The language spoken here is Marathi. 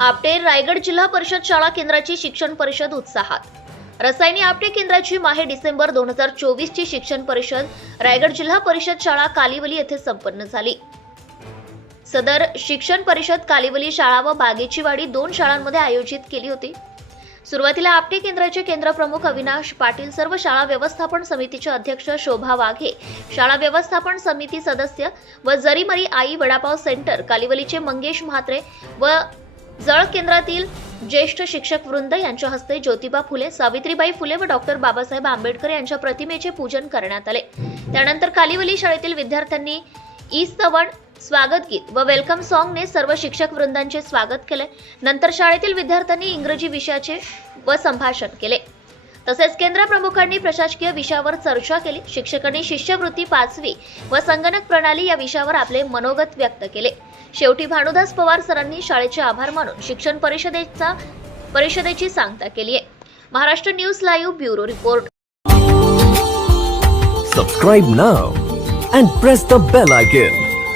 आपटे रायगड जिल्हा परिषद शाळा केंद्राची शिक्षण परिषद उत्साहात. रसायनी आपटे केंद्राची माहे डिसेंबर दोन हजार चोवीस ची शिक्षण परिषद रायगड जिल्हा परिषद शाळा कालिवली येथे संपन्न झाली. सदर शिक्षण परिषद कालिवली शाळा व बागेची वाडी दोन शाळांमध्ये आयोजित केली होती. सुरुवातीला आपटे केंद्राचे केंद्र प्रमुख अविनाश पाटील सर्व शाळा व्यवस्थापन समितीचे अध्यक्ष शोभा वाघे शाळा व्यवस्थापन समिती सदस्य व जरीमरी आई वडापाव सेंटर कालिवलीचे मंगेश म्हात्रे व जळ केंद्रातील ज्येष्ठ शिक्षक वृंद यांच्या हस्ते ज्योतिबा फुले सावित्रीबाई फुले व डॉक्टर बाबासाहेब आंबेडकर यांच्या प्रतिमेचे पूजन करण्यात आले. त्यानंतर कालिवली शाळेतील विद्यार्थ्यांनी ई सवण स्वागत गीत व वेलकम सॉन्गने सर्व शिक्षक वृंदांचे स्वागत केले. नंतर शाळेतील विद्यार्थ्यांनी इंग्रजी विषयाचे व संभाषण केले. तसेच केंद्र प्रमुखांनी प्रशासकीय विषयावर चर्चा केली. शिक्षकांनी शिष्यवृत्ती पाचवी व संगणक प्रणाली या विषयावर आपले मनोगत व्यक्त केले. शेवटी भानुदास पवार सरांनी शाळेचे आभार मानून शिक्षण परिषदेचा परिषदेची सांगता केली आहे. Maharashtra news live bureau report. Subscribe now and press the bell icon